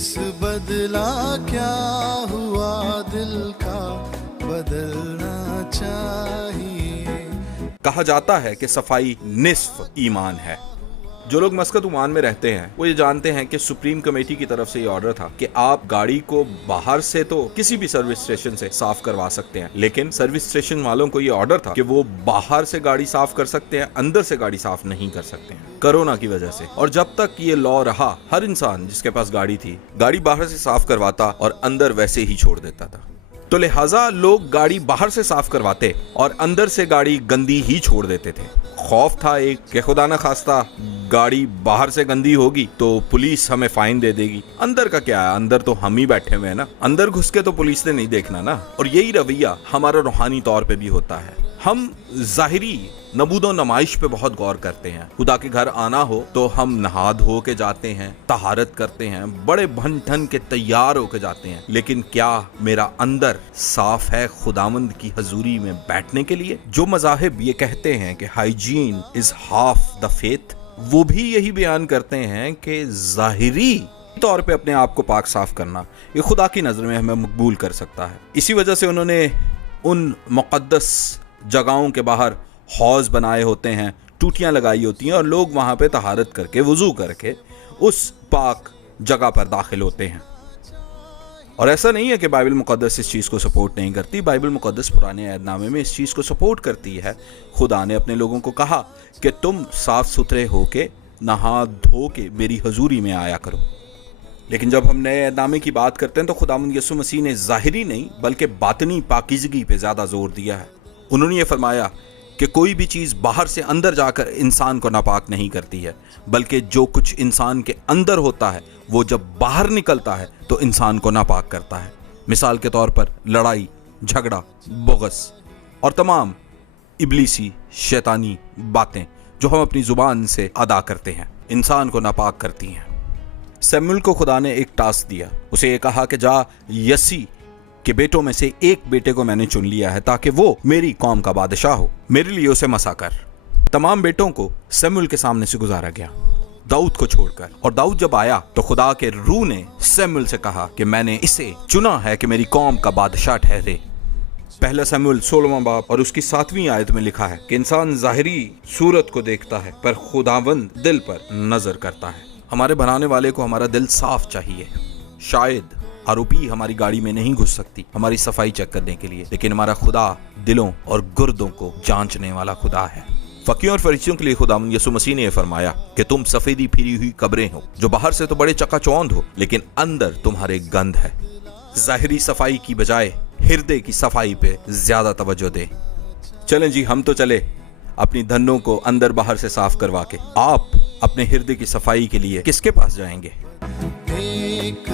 इस बदला क्या हुआ दिल का बदलना चाहिए। कहा जाता है कि सफाई निस्फ ईमान है। जो लोग मस्कत ओमान में रहते हैं वो ये जानते हैं कि सुप्रीम कमेटी की तरफ से ये ऑर्डर था कि आप गाड़ी को बाहर से तो किसी भी सर्विस स्टेशन से साफ करवा सकते हैं, लेकिन सर्विस स्टेशन वालों को ये ऑर्डर था कि वो बाहर से गाड़ी साफ कर सकते हैं, अंदर से गाड़ी साफ नहीं कर सकते हैं कोरोना की वजह से। और जब तक ये लॉ रहा, हर इंसान जिसके पास गाड़ी थी, गाड़ी बाहर से साफ करवाता और अंदर वैसे ही छोड़ देता था। तो लिहाजा लोग गाड़ी बाहर से साफ करवाते और अंदर से गाड़ी गंदी ही छोड़ देते थे। खौफ था एक कि खुदा ना खास्ता गाड़ी बाहर से गंदी होगी तो पुलिस हमें फाइन दे देगी। अंदर का क्या है, अंदर तो हम ही बैठे हुए हैं ना, अंदर घुस के तो पुलिस ने नहीं देखना ना। और यही रवैया हमारा रूहानी तौर पे भी होता है। हम जाहिरी नबूदो नमाइश पे बहुत गौर करते हैं। खुदा के घर आना हो तो हम नहा धो के जाते हैं, तहारत करते हैं, बड़े बन ठन के तैयार होके जाते हैं, लेकिन क्या मेरा अंदर साफ है खुदावंद की हजूरी में बैठने के लिए? जो मज़ाहिब ये कहते हैं कि hygiene is half the faith, वो भी यही बयान करते हैं कि जाहिरी तौर पे अपने आप को पाक साफ करना ये खुदा की नज़र में हमें मकबूल कर सकता है। इसी वजह से उन्होंने उन मुक़द्दस जगहों के बाहर हौज बनाए होते हैं, टूटियां लगाई होती हैं और लोग वहां पे तहारत करके वुजू करके उस पाक जगह पर दाखिल होते हैं। और ऐसा नहीं है कि बाइबल मुक़द्दस इस चीज़ को सपोर्ट नहीं करती। बाइबल मुक़द्दस पुराने अहदनामे में इस चीज़ को सपोर्ट करती है। खुदा ने अपने लोगों को कहा कि तुम साफ सुथरे होके नहा धो के मेरी हजूरी में आया करो। लेकिन जब हम नए अहदनामे की बात करते हैं तो खुदावंद यीशु मसीह ने ज़ाहिरी नहीं बल्कि बातनी पाकीज़गी पे ज़्यादा जोर दिया है। उन्होंने ये फरमाया कि कोई भी चीज़ बाहर से अंदर जाकर इंसान को नापाक नहीं करती है, बल्कि जो कुछ इंसान के अंदर होता है वो जब बाहर निकलता है तो इंसान को नापाक करता है। मिसाल के तौर पर लड़ाई, झगड़ा, बुग़्ज़ और तमाम इब्लीसी शैतानी बातें जो हम अपनी ज़ुबान से अदा करते हैं इंसान को नापाक करती हैं। शमूएल को खुदा ने एक टास्क दिया। उसे ये कहा कि जा यसी के बेटों में से एक बेटे को मैंने चुन लिया है ताकि वो मेरी कौम का बादशाह हो, मेरे लिए उसे मसा कर। तमाम बेटों को शमूएल के सामने से गुजारा गया दाऊद को छोड़कर। और दाऊद जब आया तो खुदा के रूह ने शमूएल से कहा कि मैंने इसे चुना है कि मेरी कौम का बादशाह ठहरे। पहला शमूएल 16वां बाब और उसकी 7वीं आयत में लिखा है कि इंसान ज़ाहिरी सूरत को देखता है पर खुदावंद दिल पर नजर करता है। हमारे बनाने वाले को हमारा दिल साफ चाहिए। शायद आरोपी हमारी गाड़ी में नहीं घुस सकती हमारी सफाई चेक करने के लिए, लेकिन हमारा खुदा दिलों और गुर्दों को जांचने वाला खुदा है। फकीरों और फरिश्तियों के लिए खुदावंद यीशु मसीह ने फरमाया कि तुम सफेदी फिरी हुई कब्रें हो जो बाहर से तो बड़े चकाचौंध हो लेकिन अंदर तुम्हारे गंध है। जाहिरी सफाई की बजाय हृदय की सफाई पे ज्यादा तवज्जो दें। चलें जी, हम तो चले अपनी धनों को अंदर बाहर से साफ करवा के। आप अपने हृदय की सफाई के लिए किसके पास जाएंगे? एक